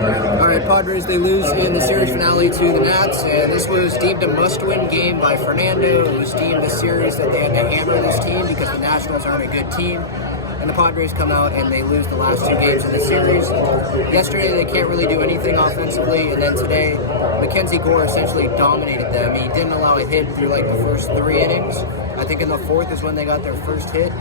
All right, Padres, they lose in the series finale to the Nats, and this was deemed a must-win game by Fernando. It was deemed a series that they had to hammer this team because the Nationals aren't a good team. And the Padres come out and they lose the last two games of the series. Yesterday, they can't really do anything offensively, and then today, Mackenzie Gore essentially dominated them. He didn't allow a hit through like the first 3 innings. I think in the 4th is when they got their first hit.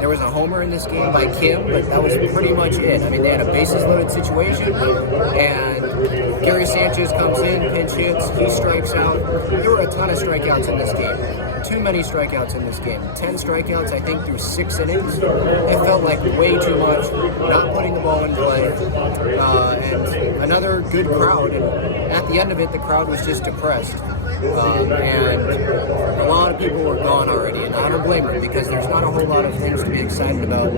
There was a homer in this game by Kim, but that was pretty much it. I mean, they had a bases-loaded situation, and Gary Sanchez comes in, pinch hits, he strikes out. There were a ton of strikeouts in this game. Too many strikeouts in this game. 10 strikeouts, I think, through 6 innings. It felt like way too much, not putting the ball in play, and another good crowd. And at the end of it, the crowd was just depressed. And a lot of people were gone already, and I don't blame them because there's not a whole lot of things to be excited about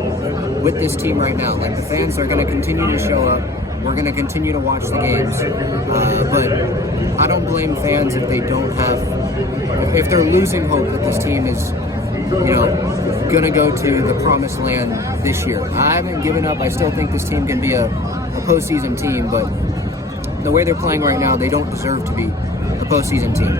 with this team right now. Like, the fans are going to continue to show up. We're going to continue to watch the games, but I don't blame fans if they don't have, if they're losing hope that this team is, going to go to the promised land this year. I haven't given up. I still think this team can be a postseason team, but the way they're playing right now, they don't deserve to be a postseason team.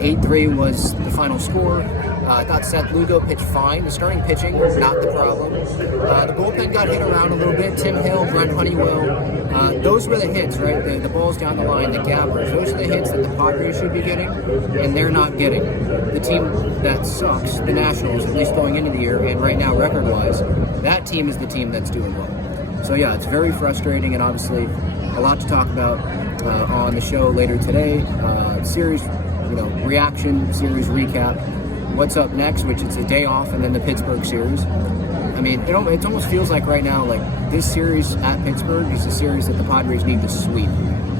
8-3 was the final score. I thought Seth Lugo pitched fine. The starting pitching was not the problem. The bullpen got hit around a little bit. Tim Hill, Brent Honeywell. Those were the hits, right? The balls down the line, the gappers. Those are the hits that the Padres should be getting, and they're not getting. The team that sucks, the Nationals, at least going into the year, and right now record-wise, that team is the team that's doing well. So yeah, it's very frustrating, and obviously a lot to talk about on the show later today. Series, reaction, series recap. What's up next, which is a day off, and then the Pittsburgh series. I mean, it almost feels like right now, like, this series at Pittsburgh is a series that the Padres need to sweep.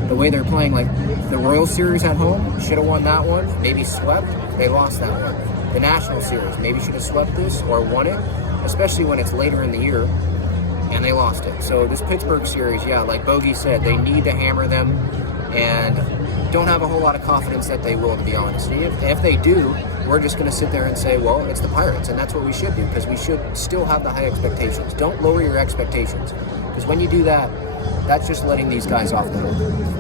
The way they're playing, like, the Royals series at home, should have won that one, maybe swept, they lost that one. The National series, maybe should have swept this or won it, especially when it's later in the year, and they lost it. So this Pittsburgh series, yeah, like Bogey said, they need to hammer them, and don't have a whole lot of confidence that they will, to be honest. If they do, we're just going to sit there and say, well, it's the Pirates, and that's what we should do, because we should still have the high expectations. Don't lower your expectations, because when you do that, that's just letting these guys off the hook.